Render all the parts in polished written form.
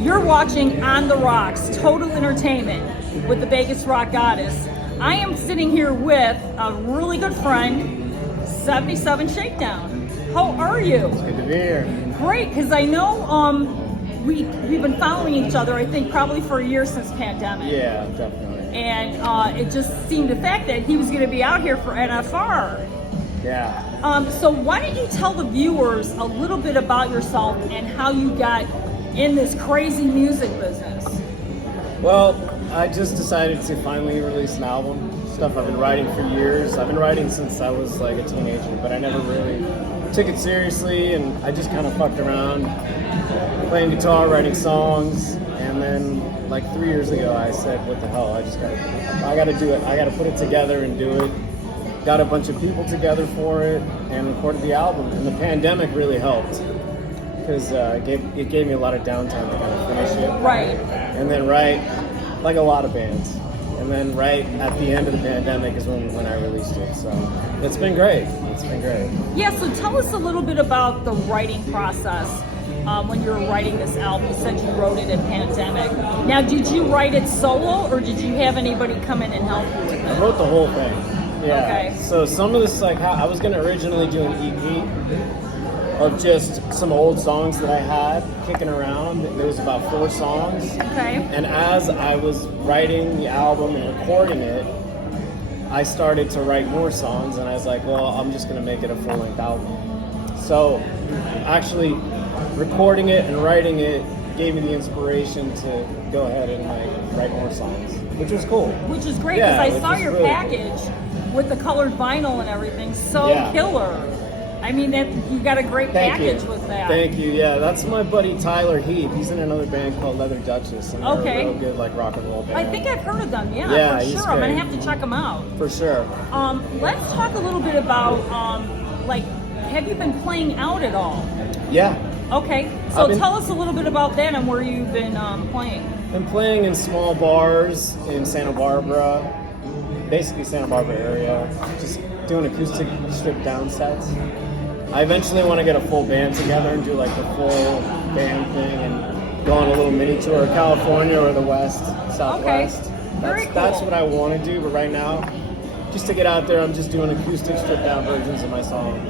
You're watching On the Rocks, Total Entertainment with the Vegas Rock Goddess. I am sitting here with a really good friend, 77 Shakedown. How are you? It's good to be here. Great, because I know we've been following each other, I think, probably for a year since pandemic. Yeah, definitely. And it just seemed the fact that he was going to be out here for NFR. Yeah. So why don't you tell the viewers a little bit about yourself and how you got in this crazy music business? Well, I just decided to finally release an album. Stuff I've been writing for years. I've been writing since I was like a teenager, but I never really took it seriously, and I just kind of fucked around, playing guitar, writing songs, and then like 3 years ago I said, what the hell, I gotta do it. I gotta put it together and do it. Got a bunch of people together for it and recorded the album, and the pandemic really helped because it gave me a lot of downtime to kind of finish it. Right. And then like a lot of bands. And then right at the end of the pandemic is when I released it. So it's been great. It's been great. Yeah, so tell us a little bit about the writing process when you were writing this album. You said you wrote it in pandemic. Now, did you write it solo or did you have anybody come in and help you with it? I wrote the whole thing. Yeah. Okay. So some of this, like, I was going to originally do an EP of just some old songs that I had kicking around. There was about 4 songs. Okay. And as I was writing the album and recording it, I started to write more songs, and I was like, well, I'm just going to make it a full-length album. So actually recording it and writing it gave me the inspiration to go ahead and like write more songs, which was cool. Which is great, because Yeah, I saw your really package with the colored vinyl and everything. So Yeah. killer. I mean, that you got a great package with that. Thank you. Yeah, that's my buddy Tyler Heath. He's in another band called Leather Duchess, and they're Okay. a real good like rock and roll band. I think I've heard of them. Yeah, Yeah, for he's sure. I'm gonna great. have to check them out. For sure. Let's talk a little bit about like, have you been playing out at all? Yeah, Okay, so I've been- tell us a little bit about that and where you've been playing. been playing in small bars in Santa Barbara, basically Santa Barbara area, just doing acoustic stripped down sets. I eventually want to get a full band together and do like the full band thing and go on a little mini tour of California or the West, Southwest. Very That's cool. what I want to do, but right now, just to get out there, I'm just doing acoustic stripped down versions of my songs.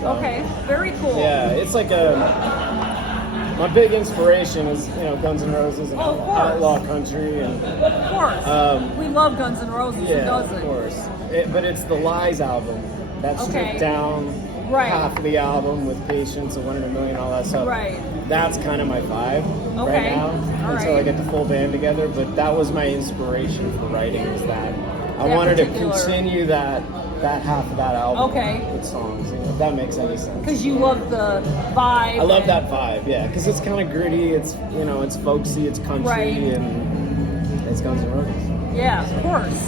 So, Okay, very cool. yeah, it's like my big inspiration is, Guns N' Roses and Oh, of course. outlaw country and Of course. We love Guns N' Roses. Who yeah, doesn't? of course. But it's the Lies album. That's Okay. stripped down Right. half of the album with Patience, A One in a Million, all that stuff. Right. That's kind of my vibe Okay. right now All until I right. get the full band together. But that was my inspiration for writing, is that I That wanted particular- to continue that half of that album Okay. with songs, if that makes any sense. Because you love the vibe. I love and- that vibe, yeah, because it's kind of gritty, it's it's folksy, it's country, Right. and it's Guns N' Roses. Yeah, of course.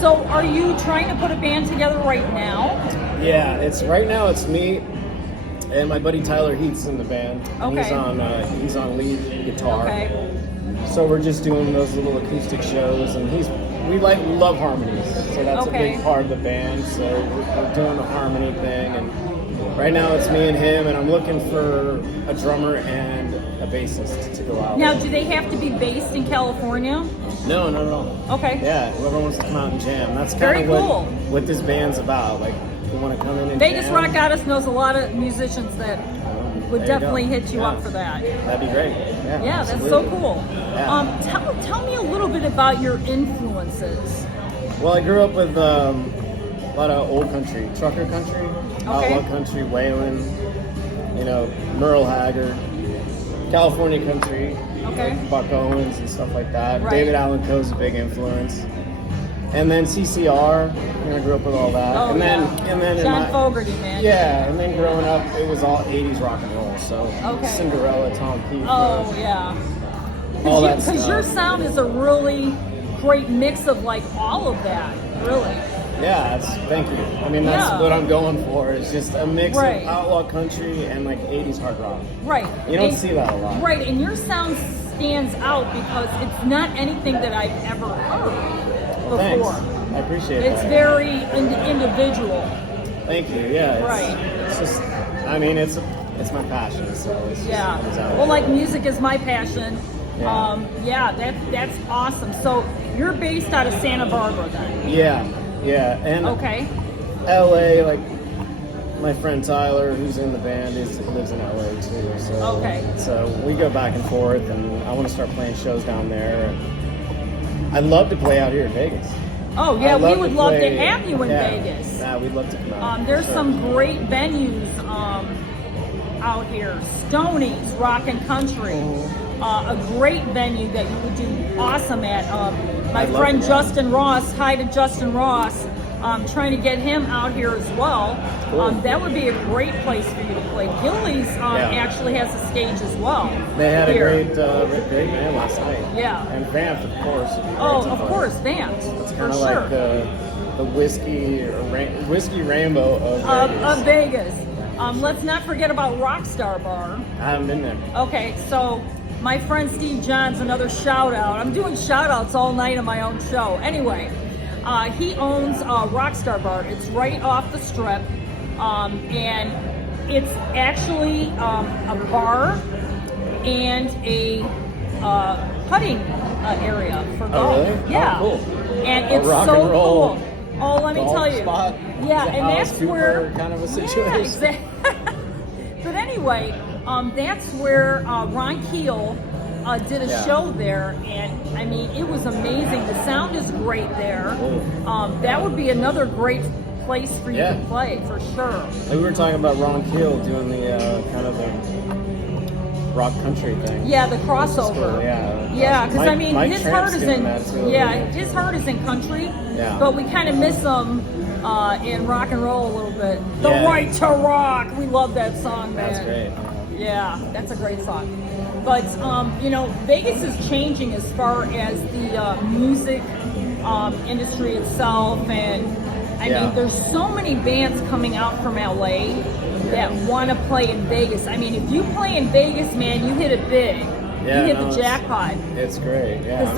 So are you trying to put a band together right now? Yeah, right now it's me and my buddy Tyler Heath's in the band. Okay. He's on lead guitar. Okay. So we're just doing those little acoustic shows, and we love harmonies, so that's Okay. a big part of the band. So we're doing the harmony thing, and right now it's me and him, and I'm looking for a drummer and a bassist to go out. Now, with. do they have to be based in California? No. Okay. Yeah, whoever wants to come out and jam. That's Very kind of cool. what this band's about. Like, you want to come in and Vegas jam. Rock Goddess knows a lot of musicians that would There you definitely go. hit you Yeah. up for that. That'd be great. Yeah, Yeah, that's so absolutely. cool. Yeah. Tell me a little bit about your influences. Well, I grew up with a lot of old country, trucker country, outlaw country, Waylon, Merle Haggard, California country, Okay. like Buck Owens and stuff like that. Right. David Allan Coe's a big influence. And then CCR, I grew up with all that. Oh, and then, yeah. and then in John my- Fogerty, man. Yeah, and then growing up, it was all 80s rock and roll. So Okay. Cinderella, Tom Petty, Oh, yeah. all that Because stuff. your sound is a really great mix of like all of that, really. Yeah, thank you. I mean, that's Yeah. what I'm going for. It's just a mix Right. of outlaw country and like 80s hard rock. Right. You don't And- see that a lot. Right, and your sound stands out because it's not anything that I've ever heard before. Thanks. I appreciate It's that. very individual. Thank you. Yeah. Right. It's just, I mean, it's it's my passion, so it's just Yeah. comes out. Well, like music is my passion. Yeah. Yeah, that's awesome. So you're based out of Santa Barbara then? Yeah, and Okay. LA, like my friend Tyler, who's in the band, lives in LA too. So Okay. So we go back and forth, and I want to start playing shows down there. And I'd love to play out here in Vegas. Oh yeah, I'd we would love play- to have you in yeah, Vegas. Yeah, we'd love to come out. There's for sure. some great venues out here. Stoney's Rock and Country, a great venue that you would do awesome at. My I'd love friend to go. Justin Ross, hi to Justin Ross. Trying to get him out here as well. Cool. That would be a great place for you to play. Gillies actually has a stage as well. They had here. a great band last night. Yeah. And Vamped, of course. would be great Oh, to of play. course, Vamped, It's for kind of sure. like the whiskey rainbow of Vegas. Of Vegas. Let's not forget about Rockstar Bar. I haven't been there. Okay, so my friend Steve Johns, another shout out. I'm doing shout outs all night on my own show. Anyway, he owns Rockstar Bar. It's right off the strip, and it's actually a bar and a putting area for Oh, golf. really? Yeah, Oh, cool. and A it's rock so and roll cool. Oh, let me golf tell you. spot? Yeah, Is it and Alice that's Cooper where kind of a Yeah, situation? exactly. But anyway, that's where Ron Keel did a Yeah. show there, and I mean, it was amazing. The sound is great there. Cool. That would be another great place for you Yeah. to play, for sure. Like we were talking about Ron Keel doing the kind of the rock country thing. Yeah, the Cool, crossover. yeah. Yeah, because I mean, Mike his Tramp's heart is doing in that too. his heart is in country. Yeah. But we kind of miss him in rock and roll a little bit. The Yeah. Right to Rock. We love that song, man. That's great. Yeah, that's a great song. But Vegas is changing as far as the music industry itself, and I Yeah. mean, there's so many bands coming out from LA that want to play in Vegas. I mean, if you play in Vegas, man, you hit it big. Yeah, you hit no, the jackpot. It's great. Yeah. Because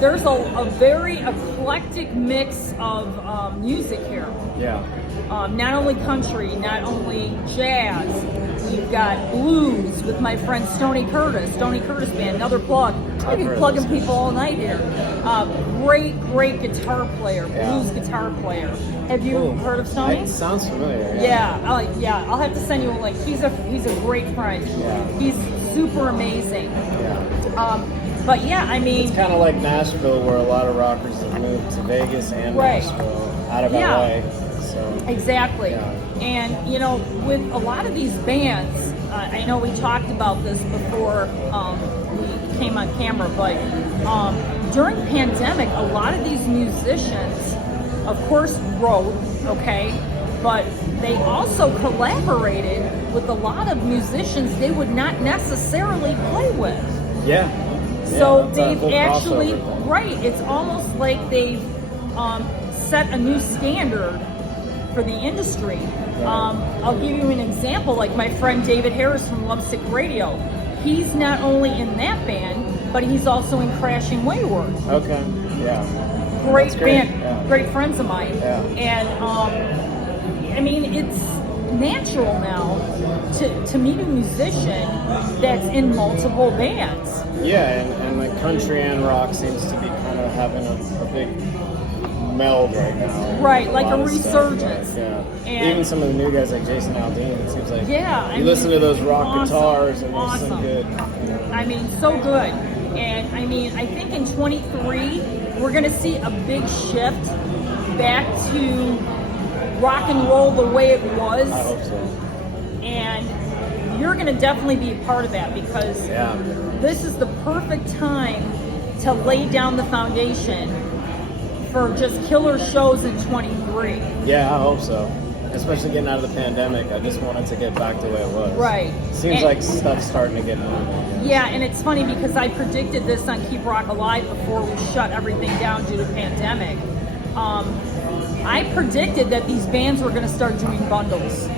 there's a very eclectic mix of music here. Yeah. Not only country, not only jazz. We've got blues with my friend Stony Curtis Band, another plug. I'll be heard plugging those people all night here. Great guitar player, Yeah. blues guitar player. Have you Cool. heard of Stony? It sounds familiar. Yeah, I'll have to send you a link. He's a great friend. Yeah. He's super amazing. Yeah. But yeah, I mean, It's kind of like Nashville, where a lot of rockers have moved to Vegas and Right. Nashville out of Yeah. LA. So exactly. Yeah. And with a lot of these bands, I know we talked about this before we came on camera, but during the pandemic, a lot of these musicians, of course, wrote, okay, but they also collaborated with a lot of musicians they would not necessarily play with. yeah. So that's a they've whole actually, crossover thing. right, it's almost like they've set a new standard for the industry. I'll give you an example, like my friend David Harris from Lovesick Radio. He's not only in that band, but he's also in Crashing Wayward. Okay. Yeah. Great That's great, band, yeah. great friends of mine. Yeah. And I mean, it's natural now to meet a musician that's in multiple bands. Yeah, and the country and rock seems to be kind of having a big meld right now. Right, like a lot of stuff, resurgence. yeah. And- Even some of the new guys like Jason Aldean, it seems like Yeah, I you mean, listen to those rock awesome, guitars and there's awesome. some good. I mean, so good. And I mean, I think in 23, we're going to see a big shift back to rock and roll the way it was. I hope so. And you're going to definitely be a part of that because Yeah. this is the perfect time to lay down the foundation for just killer shows in 23. Yeah, I hope so. Especially getting out of the pandemic, I just want it to get back to the way it was. Right. Seems And- like stuff's starting to get normal. Yeah, and it's funny because I predicted this on Keep Rock Alive before we shut everything down due to the pandemic. I predicted that these bands were going to start doing bundles.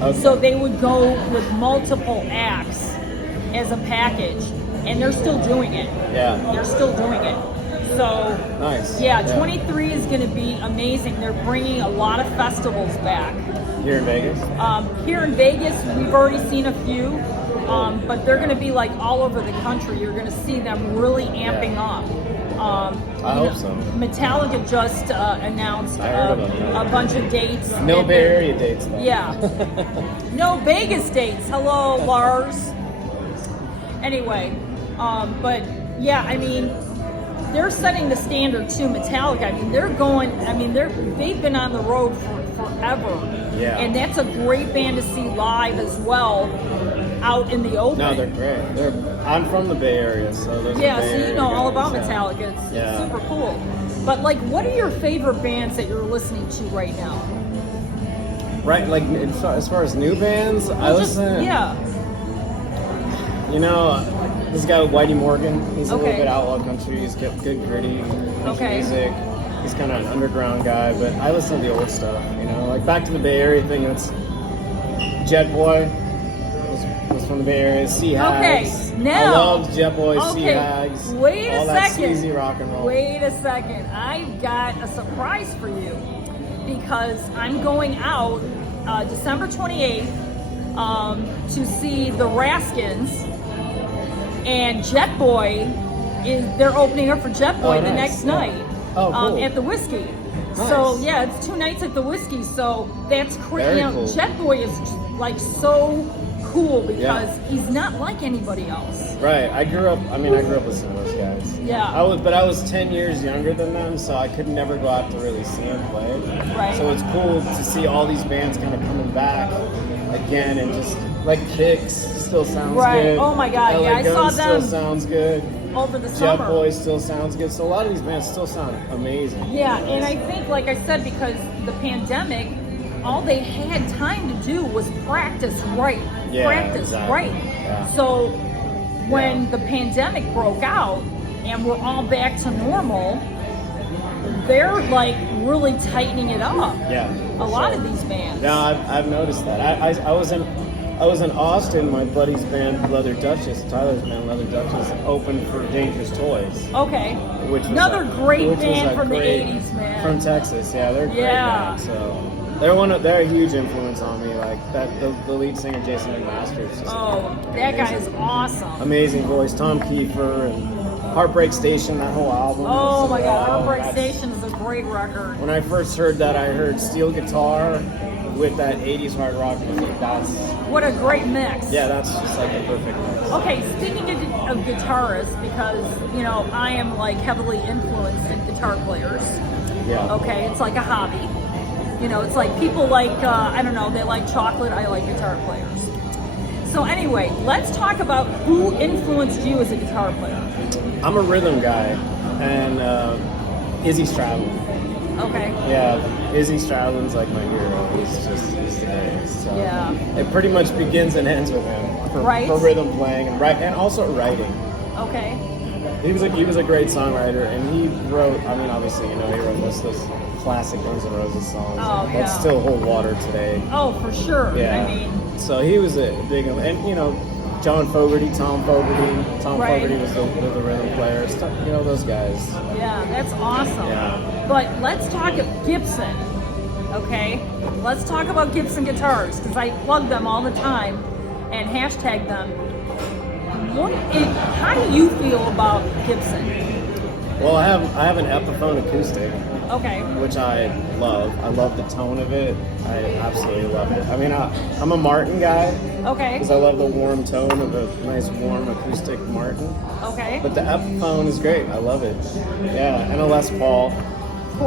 Okay. So they would go with multiple acts as a package, and they're still doing it. Yeah. They're still doing it. So, Nice. yeah, 23 is going to be amazing. They're bringing a lot of festivals back. Here in Vegas? Here in Vegas, we've already seen a few, but they're going to be like all over the country. You're going to see them really amping up. I hope so. Metallica just announced a bunch of dates. No Bay Area dates, though. Yeah. No Vegas dates. Hello, Lars. Anyway, but yeah, I mean, they're setting the standard too. Metallica. I mean, they're going. I mean, they've been on the road for forever. Yeah. And that's a great band to see live as well, out in the open. No, they're great. I'm from the Bay Area, so there's Yeah, a Bay so you Area know all guys, about Metallica. It's Yeah. super cool. But like, what are your favorite bands that you're listening to right now? Right, like as far as new bands, I listen. Yeah. You know, this guy Whitey Morgan. He's a Okay. little bit outlaw country. He's got good gritty country music. He's kind of an underground guy, but I listen to the old stuff. You know, like back to the Bay Area thing. It's Jet Boy was from the Bay Area. Sea Hags. Okay, now. I loved Jet Boy, Sea Hags. Wait a all that second. sleazy rock and roll. Wait a second. I've got a surprise for you because I'm going out December 28th to see the Raskins, and Jet Boy they're opening up for Jet Boy the next night. Oh, cool. At the Whiskey. Nice. So yeah, it's 2 nights at the Whiskey. So that's crazy. Very cool. Jet Boy is like so cool because he's not like anybody else. Right. I grew up with some of those guys. Yeah. But I was 10 years younger than them, so I could never go out to really see them play. Right. So it's cool to see all these bands kind of coming back again, and just like Kicks still sounds good. Oh my God. LA Yeah, I saw Guns them still sounds good. over the Jet summer. Boy still sounds good. So a lot of these bands still sound amazing. Yeah, and I think, like I said, because the pandemic, all they had time to do was practice right. Yeah, Practice exactly. right. Yeah. So when the pandemic broke out and we're all back to normal, they're like really tightening it up. Yeah. A lot of these bands. Yeah, I've noticed that. I was in Austin. My buddy's band, Leather Duchess, Tyler's band, Leather Duchess, opened for Dangerous Toys. Okay. Which was Another great which was band a from great- the 80s, man. From Texas, yeah, they're a great Yeah. band. So they're a huge influence on me. Like that, the lead singer Jason McMaster is just That guy is awesome. amazing voice. Tom Kiefer and Heartbreak Station, that whole album. Oh is- my God, wow, Heartbreak that's- Station is a great record. When I first heard that, I heard steel guitar with that 80s hard rock music. What a great mix. That's just like the perfect mix. Okay, speaking of guitarists, because, you know, I am like heavily influenced in guitar players. Yeah. Okay, it's like a hobby. You know, it's like people like, I don't know, they like chocolate, I like guitar players. So anyway, let's talk about who influenced you as a guitar player. I'm a rhythm guy, and Izzy Stradlin. Okay. Yeah, Izzy Stradlin's like my hero. He's the best. So Yeah. it pretty much begins and ends with him for rhythm playing and also writing. Okay. He was a great songwriter, and he wrote. I mean, obviously, you know, he wrote most of those classic Guns N' Roses songs that still hold water today. Oh, for sure. Yeah. I mean, so he was a big, and you know, John Fogerty, Tom Fogerty. Tom Fogerty was the rhythm player. Stuff, you know, those guys. yeah, that's awesome. Yeah. But let's talk Gibson. Okay, let's talk about Gibson guitars because I plug them all the time and hashtag them. How do you feel about Gibson? Well, I have an Epiphone acoustic, Okay. which I love. I love the tone of it. I absolutely love it. I mean, I'm a Martin guy Okay. because I love the warm tone of a nice warm acoustic Martin. Okay. But the Epiphone is great. I love it. Yeah, and a Les Paul, Of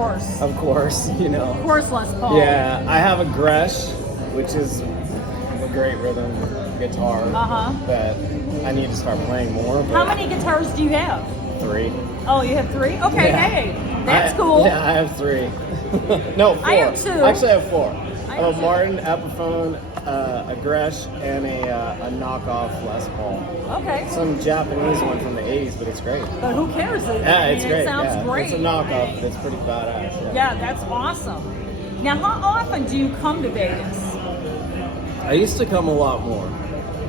course. you know. Of course, Les Paul. Yeah, I have a Gresh, which is a great rhythm guitar that I need to start playing more. But How many guitars do you have? 3. Oh, you have 3? Okay, Yeah. Hey, that's cool. Yeah, I have 3. No, 4. I have 2. Actually, I have 4. I have have a 2. Martin, Epiphone, a Gresh, and a knockoff Les Paul. Okay. Some Japanese one from the 80s, but it's great. But who cares? Yeah, it's great. It sounds great. It's a knockoff, but it's pretty badass. Yeah, that's awesome. Now, how often do you come to Vegas? I used to come a lot more.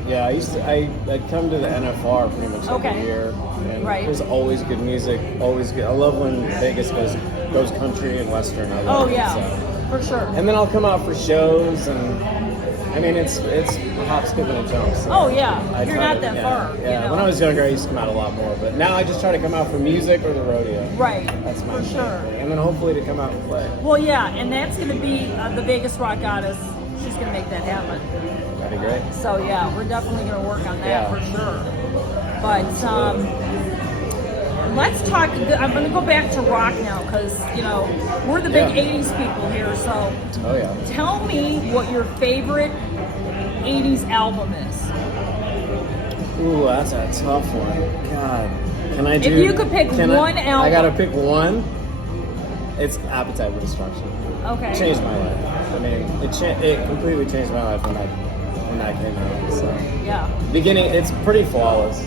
Yeah, I'd come to the NFR pretty much every year, and there's always good music, always good. I love when Vegas goes country and western. I love it, so. For sure. And then I'll come out for shows, and I mean, it's a hop, skip, and a jump. So Oh yeah, I you're try not to- that yeah, far. Yeah, You know? when I was younger, I used to come out a lot more, but now I just try to come out for music or the rodeo. Right. That's my For main sure. thing. And then hopefully to come out and play. Well, yeah, and that's going to be the Vegas Rock Goddess. She's going to make that happen. That'd be great. So yeah, we're definitely going to work on that Yeah. for sure. But let's talk. I'm going to go back to rock now because we're the big Yeah. '80s people here. So Oh yeah. tell me what your favorite '80s album is. Ooh, that's a tough one. God, can I do? If you could pick can one I album. gotta pick one. It's Appetite for Destruction. Okay. It changed my life. I mean, it completely changed my life when that came out. So Yeah. beginning, it's pretty flawless.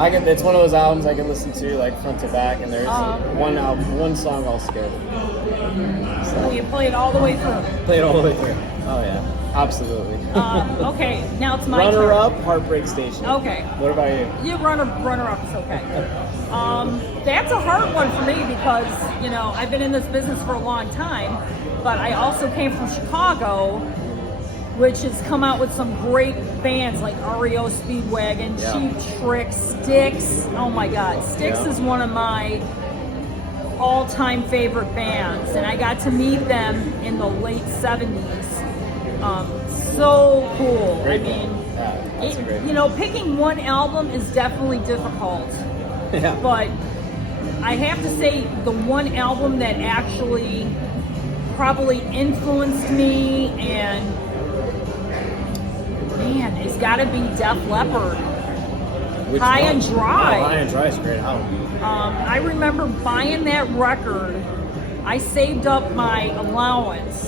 It's one of those albums I can listen to like front to back, and there's one song I'll skip. So you play it all the way through. Play it all the way through. Oh yeah, absolutely. Okay, now it's my Runner turn. up, Heartbreak Station. Okay. What about you? You runner up is okay. That's a hard one for me because I've been in this business for a long time, but I also came from Chicago, which has come out with some great bands like REO Speedwagon, Yeah. Cheap Trick, Styx. Oh my God, Styx Yeah. is one of my all-time favorite bands, and I got to meet them in the late '70s. So cool. Great I mean. band. Yeah, that's a great Picking one album is definitely difficult, Yeah. but I have to say the one album that actually probably influenced me and man, it's got to be Def Leppard. Which High one? and Dry. Oh, High and Dry is a great album. I remember buying that record. I saved up my allowance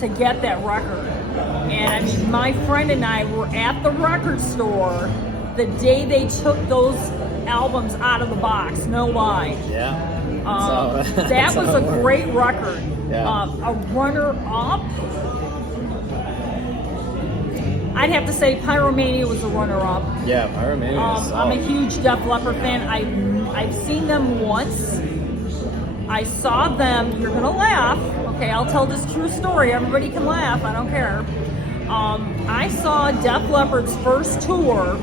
to get that record. And I mean, my friend and I were at the record store the day they took those albums out of the box. No lie. Yeah. That That's was how a it works. great record. Yeah. A runner-up. I'd have to say Pyromania was a runner-up. Yeah, Pyromania is I'm a solid. huge Def Leppard fan. I've seen them once. I saw them. You're gonna laugh. Okay, I'll tell this true story. Everybody can laugh. I don't care. I saw Def Leppard's first tour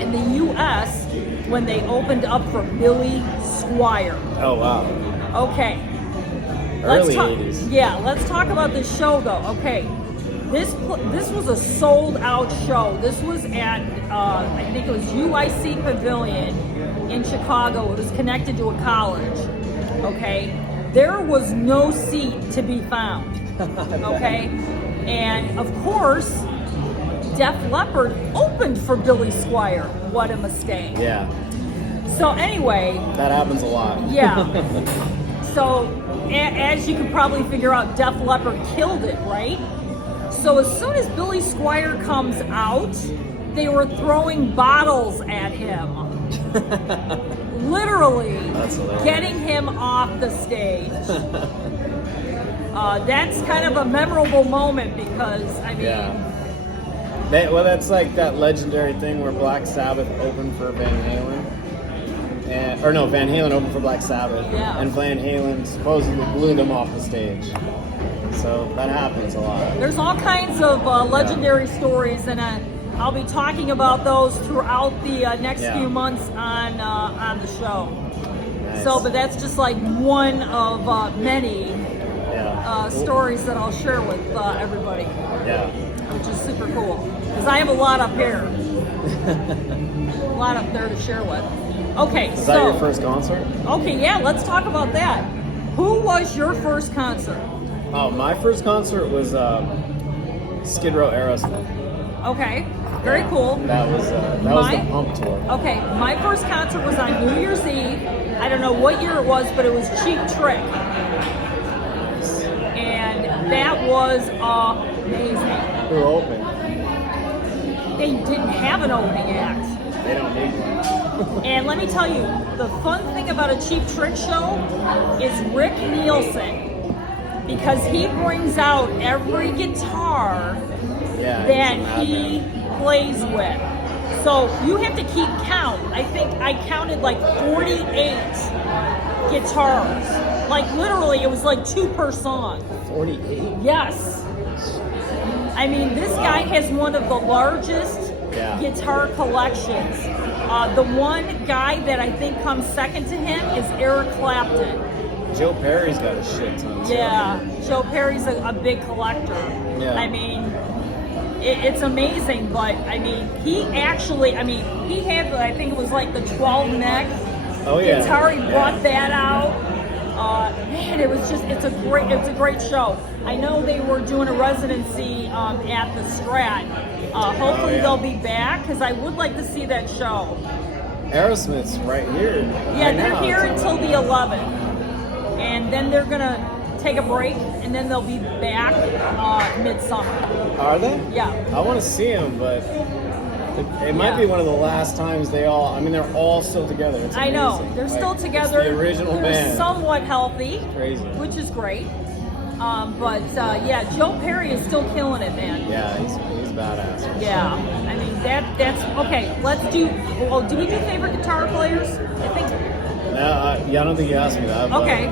in the U.S. when they opened up for Billy Squier. Oh wow. Okay. Early talk, 80s. Yeah, let's talk about this show though. Okay. This was a sold out show. This was at I think it was UIC Pavilion in Chicago. It was connected to a college. Okay, there was no seat to be found. Okay, and of course, Def Leppard opened for Billy Squier. What a mistake. Yeah, So anyway, that happens a lot. yeah. So as you can probably figure out, Def Leppard killed it, right? So as soon as Billy Squier comes out, they were throwing bottles at him. Literally That's hilarious. getting him off the stage. That's kind of a memorable moment because, I mean, Yeah. That's like that legendary thing where Black Sabbath opened for Van Halen. Van Halen opened for Black Sabbath. Yeah. And Van Halen supposedly blew them off the stage. So that happens a lot. there's all kinds of legendary stories, and I'll be talking about those throughout the next Yeah. few months on the show. Nice. So, but that's just like one of many Yeah. stories that I'll share with everybody, Yeah. which is super cool. Because I have a lot up here, a lot up there to share with. Okay, Is so that your first concert? okay, yeah, let's talk about that. Who was your first concert? Oh, my first concert was Skid Row Aerosmith. Okay, very cool. That was the Pump tour. Okay, my first concert was on New Year's Eve. I don't know what year it was, but it was Cheap Trick. And that was amazing. Who opened? They didn't have an opening act. They don't need one. And let me tell you, the fun thing about a Cheap Trick show is Rick Nielsen. Because he brings out every guitar Yeah. that he's a he madman. plays with. So you have to keep count. I think I counted like 48 guitars. Like literally, it was like 2 per song. 48. Yes. I mean, this guy has one of the largest guitar collections. The one guy that I think comes second to him is Eric Clapton. Joe Perry's got a shit ton. Yeah, Joe Perry's a big collector. Yeah. I mean, it's amazing, but I mean, he had, I think it was like the 12 neck guitar. He brought that out. Man, it's a great show. I know they were doing a residency at the Strat. Hopefully they'll be back because I would like to see that show. Aerosmith's right here. Yeah, they're here until the 11th, and then they're gonna take a break, and then they'll be back midsummer. Are they? Yeah. I want to see them, but it might be one of the last times they're all still together. It's I know. amazing. They're still It's together. the original They're band. somewhat healthy. Crazy. Which is great. Joe Perry is still killing it, man. Yeah, he's badass. Yeah. I mean, that's okay. Let's do. Oh, do we do favorite guitar players? I think. I don't think you asked me that. But, Okay.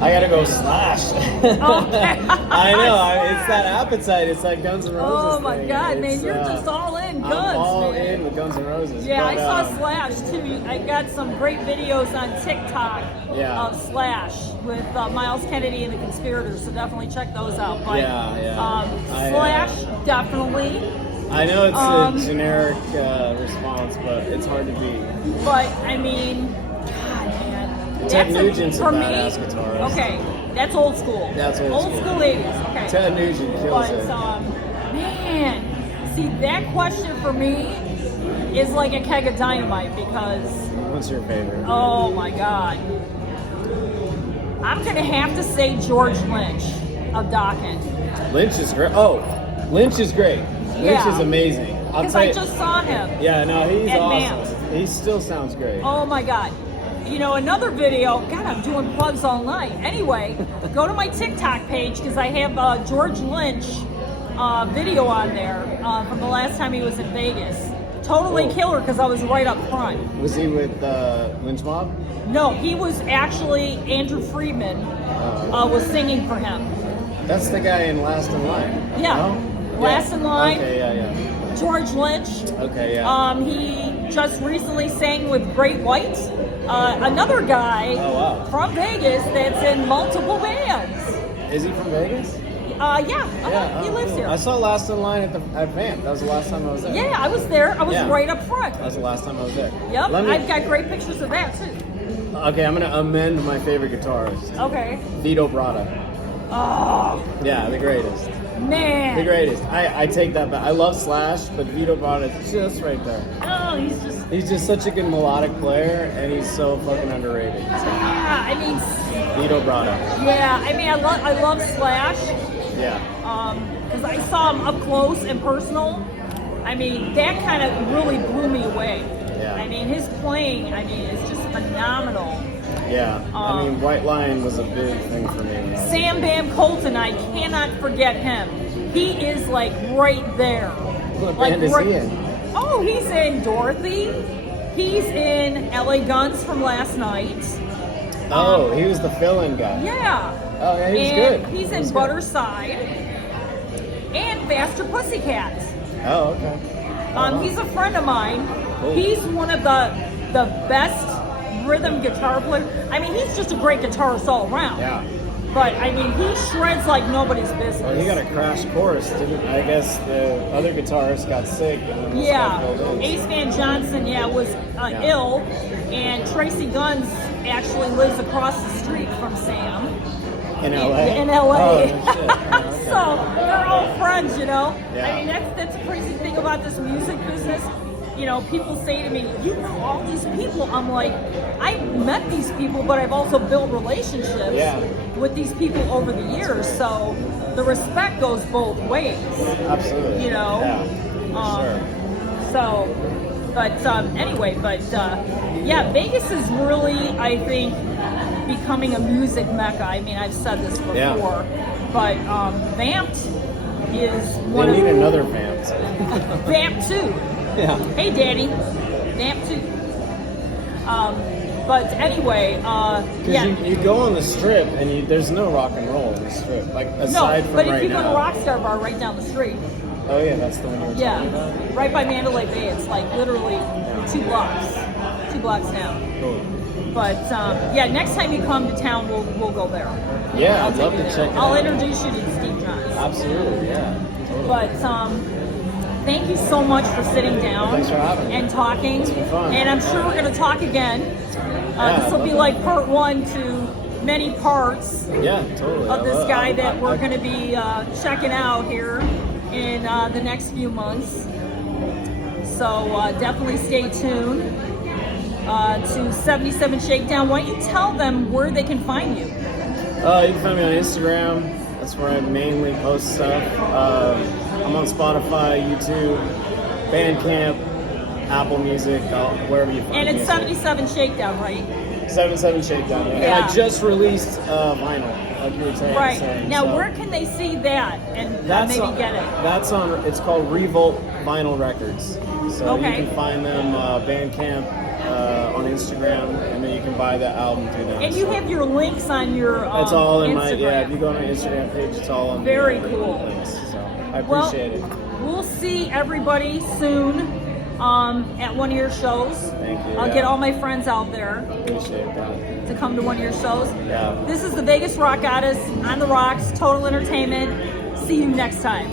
I gotta go Slash. Okay. I know. It's that appetite. It's like Guns N' Roses. Oh my thing. God, man! It's, You're just all in Guns, I'm all man. in with Guns N' Roses. Yeah, but, I saw Slash too. I got some great videos on TikTok of Slash with Miles Kennedy and the Conspirators, so definitely check those out. But, Slash, definitely. I know it's a generic response, but it's hard to beat. But I mean, God, man. Ted Nugent's a for badass me, guitarist. Okay, that's old school. That's old school. Old school 80s. Okay. Ted Nugent kills it. Man, see that question for me is like a keg of dynamite because. What's your favorite? Oh my God. I'm gonna have to say George Lynch of Dokken. Lynch is great. Oh, Lynch is great. Lynch is amazing. Because I just saw him. Yeah, no, he's at awesome. Vamps. He still sounds great. Oh my God. You know, another video, God, I'm doing plugs all night. Anyway, go to my TikTok page because I have George Lynch video on there from the last time he was in Vegas. Totally killer because I was right up front. Was he with Lynch Mob? No, he was actually, Andrew Friedman was singing for him. That's the guy in Last in Line. Yeah. No? Last in Line. Okay, yeah. George Lynch. Okay, yeah. He just recently sang with Great White, another guy from Vegas that's in multiple bands. Is he from Vegas? He lives here. I saw Last in Line at Vamp. That was the last time I was there. Yeah, I was there. I was right up front. That was the last time I was there. Yep, I've got great pictures of that too. Okay, I'm gonna amend my favorite guitarist. Okay. Vito Bratta. Oh. Yeah, the greatest. Man. The greatest. I take that back. I love Slash, but Vito Bratta is just right there. Oh, He's just such a good melodic player, and he's so fucking underrated. Yeah, I mean. Vito Bratta. Yeah, I mean, I love Slash. Yeah. Because I saw him up close and personal. I mean, that kind of really blew me away. Yeah. I mean, his playing, is just phenomenal. Yeah. White Lion was a big thing for me. Sam Bam Colton, I cannot forget him. He is like right there. What band is he in? Oh, he's in Dorothy. He's in LA Guns from last night. Oh, he was the fill-in guy. Yeah. Oh, yeah, he was good. He's in Butterside and Faster Pussycat. Oh, okay. He's a friend of mine. Cool. He's one of the best rhythm guitar players. I mean, he's just a great guitarist all around. Yeah. But I mean, he shreds like nobody's business. Well, he got a crash course, didn't? I guess the other guitarist got sick. And then Ace Van Johnson, was ill, and Tracy Guns actually lives across the street from Sam. In LA? In LA. Oh, shit. Okay. So they're all friends, Yeah. I mean, that's the crazy thing about this music business. People say to me, you know all these people. I'm like, I've met these people, but I've also built relationships with these people over the years. So the respect goes both ways. Absolutely. Yeah, sure. So, Vegas is really, I think, becoming a music mecca. I mean, I've said this before, but Vamped is one of... They need another Vamp. Vamp 2. Yeah. Hey, Daddy. Vamp 2. But anyway, yeah. You go on the strip and there's no rock and roll on the strip, like aside from but right if you go now. to Rockstar Bar right down the street, Oh yeah, that's the one you were talking about. yeah, right by Mandalay Bay, it's like literally 2 blocks down. Cool. But yeah, next time you come to town, we'll go there. Yeah, I'll I'd take love you to there. check it I'll out. introduce you to Steve Johns. Absolutely, yeah. Totally. But thank you so much for sitting down Thanks for having me. and talking. It's been fun. And I'm sure we're going to talk again. Yeah, This will be love like that. part 1 to many parts Yeah, totally. of this guy that we're going to be checking out here in the next few months. So definitely stay tuned to 77 Shakedown. Why don't you tell them where they can find you? You can find me on Instagram. That's where I mainly post stuff. I'm on Spotify, YouTube, Bandcamp, Apple Music, wherever you find And it's music. 77 Shakedown, right? 77 Shakedown. Yeah. Yeah. And I just released vinyl, like you were saying. Right. Now, so where can they see that and maybe on, get it? That's on. It's called Revolt Vinyl Records. So Okay. you can find them Bandcamp on Instagram, and then you can buy the album through them. And you So have your links on your it's all in Instagram. my If you go on my Instagram page, it's all on Very the cool. links. So I Well, appreciate it. we'll see everybody soon at one of your shows. Thank you. I'll yeah. get all my friends out there Appreciate that. to come to one of your shows. Yeah. This is the Vegas Rock Goddess on the Rocks, Total Entertainment. See you next time.